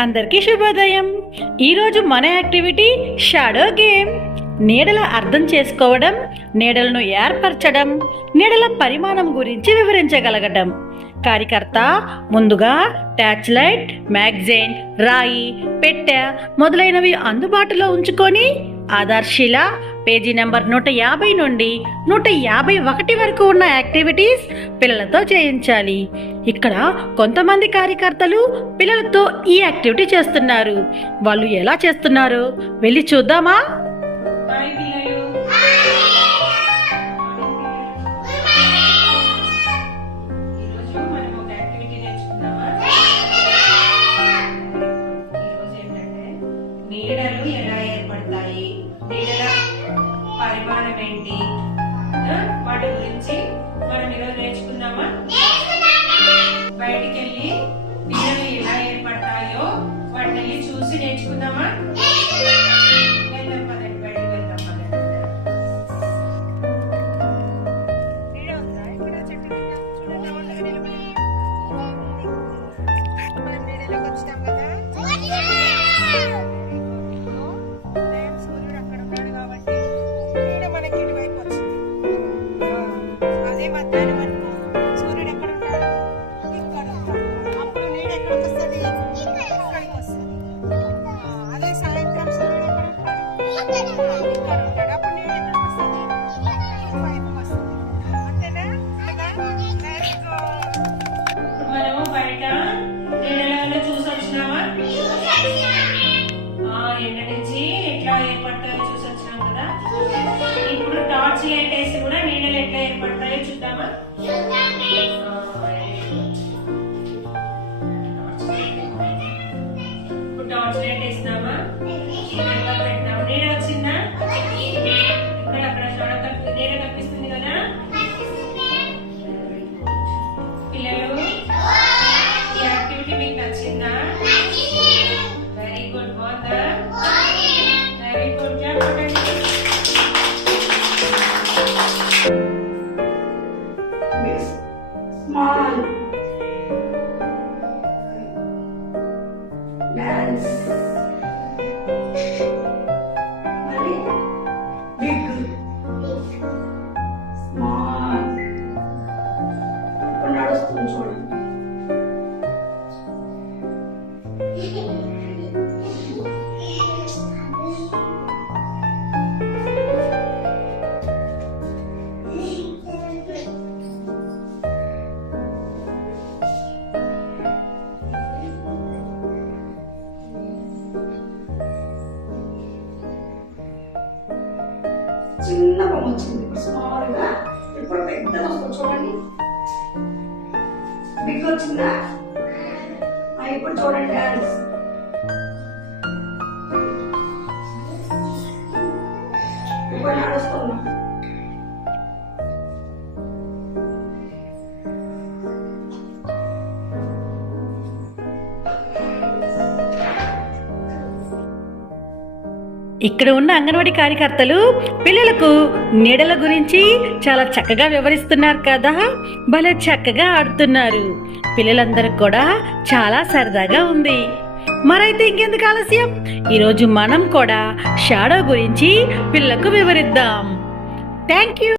అందరికీ శుభోదయం. ఈరోజు మన యాక్టివిటీ షాడో గేమ్. నీడల అర్థం చేసుకోవడం, నీడలను ఏర్పరచడం, నీడల పరిమాణం గురించి వివరించగలగడం. కార్యకర్త ముందుగా టార్చ్ లైట్, మ్యాగజైన్, రాయి, పెట్టె మొదలైనవి అందుబాటులో ఉంచుకొని ఆధార్శిల పేజీ నెంబర్ 150 నుండి 151 వరకు ఉన్న యాక్టివిటీస్ పిల్లలతో చేయించాలి. ఇక్కడ కొంతమంది కార్యకర్తలు పిల్లలతో ఈ యాక్టివిటీ చేస్తున్నారు. వాళ్ళు ఎలా చేస్తున్నారో వెళ్ళి చూద్దామా? నీడలు ఎలా ఏర్పడతాయి, నీడల పరిమాణం ఏంటి, వాటి గురించి మనం ఈరోజు నేర్చుకుందామా? బయటికి వెళ్ళి నీడలు ఎలా ఏర్పడతాయో వాటిని వెళ్ళి చూసి నేర్చుకుందామా? వెళ్దాం పదండి, బయటికి వెళ్దాం పదండి. మనము బయట నీడలలో చూసి వచ్చినామా? ఎండ నుంచి ఎట్లా ఏర్పడతాయో చూసి వచ్చినాం కదా. ఇప్పుడు టార్చ్ లైట్ వేసి కూడా నీడలు ఎట్లా ఏర్పడతాయో చూద్దామా? ఇప్పుడు టార్చ్ లైట్ వేసినామా, పెట్టినామా, నీడ వచ్చిందా? అక్కడ నీడ కనిపిస్తుంది కదా. పిల్లలు, ఈ యాక్టివిటీ మీకు నచ్చిందా? Very good. బాగుందా? Very good job. Small dance, మరి big, small. ఇప్పుడు నడుస్తుంది చూడండి. చిన్న బొమ్మ వచ్చింది, ఇప్పుడు స్మాల్ గా, ఇప్పుడు పెద్ద వస్తుంది చూడండి. బిగ్ వచ్చిందా? ఇప్పుడు చూడండి డాన్స్. ఇప్పుడు నడుస్తున్నాం. ఇక్కడ ఉన్న అంగన్వాడీ కార్యకర్తలు పిల్లలకు నీడల గురించి చాలా చక్కగా వివరిస్తున్నారు కదా. భలే చక్కగా ఆడుతున్నారు. పిల్లలందరికి కూడా చాలా సరదాగా ఉంది. మరైతే ఇంకెందుకు ఆలస్యం, ఈరోజు మనం కూడా షాడో గురించి పిల్లలకు వివరిద్దాం. Thank you.